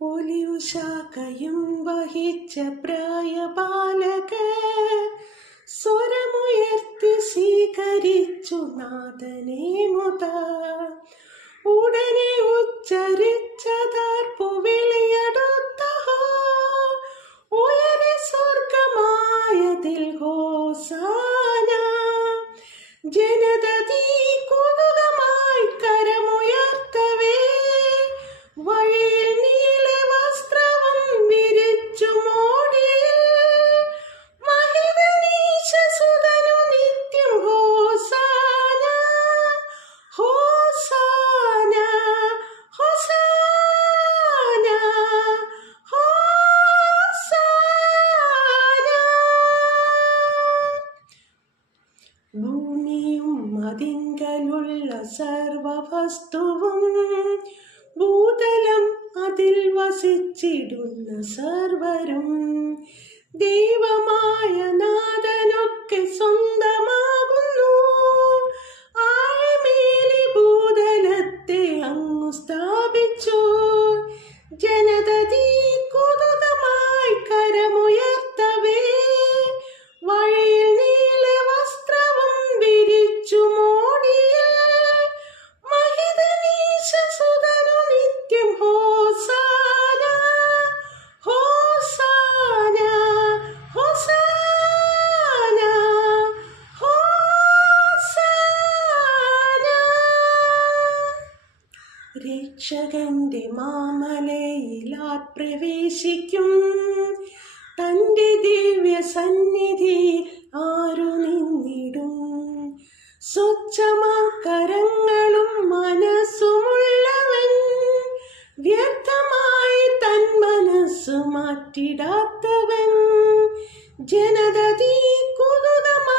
ഒലിവുശാഖയും വഹിച്ച പ്രായപാലകർ സ്വരമുയർത്തി സ്വീകരിച്ചു നാഥനെ മുതാ. ഉടനെ ഉച്ചരിച്ചതാർപ്പു വിളിയടുത്തഹോ, ഉയരെ സ്വർഗമായതിൽ ഹോസാന. ജനതീ കുതുകമായി കരമുയർത്തവേ, വഴിയിൽ നീല വസ്ത്രവും വിരിച്ചു മോടിയിൽ മഹിതനീശസുതനു നിത്യം ഹോസാന, ഹോസാന, ഹോസാന, ഹോസാന. ഭൂമിയും അതിങ്കലുള്ള സർവവസ്തുവും ഭൂതലം അതിൽ വസിച്ചിടുന്ന സർവരും ദൈവമായ നാഥനൊക്കെ സ്വന്തമാകുന്നു. ആഴമേലെ ഭൂതലത്തെ അങ്ങു സ്ഥാപിച്ചു. ജനതീ കുതുകമായി കരമുയർത്തവേ, വഴിയിൽ നീല വസ്ത്രവും വിരിച്ചു മോടിയിൽ മഹിതനീശസുതനു നിത്യം ഹോസാന, ഹോസാന, ഹോസാന, ഹോസാന. രക്ഷകന്റെ മാമലയിലാർ പ്രവേശിക്കും, തന്റെ ദിവ്യ സന്നിധി ആരു നിന്നിടും. സ്വച്ഛമാ കരങ്ങളും മനസ്സുമുള്ളവൻ, വ്യർത്ഥമായി തൻ മനസ്സു മാറ്റിടാത്തവൻ. ജനതീ കുതുകമായി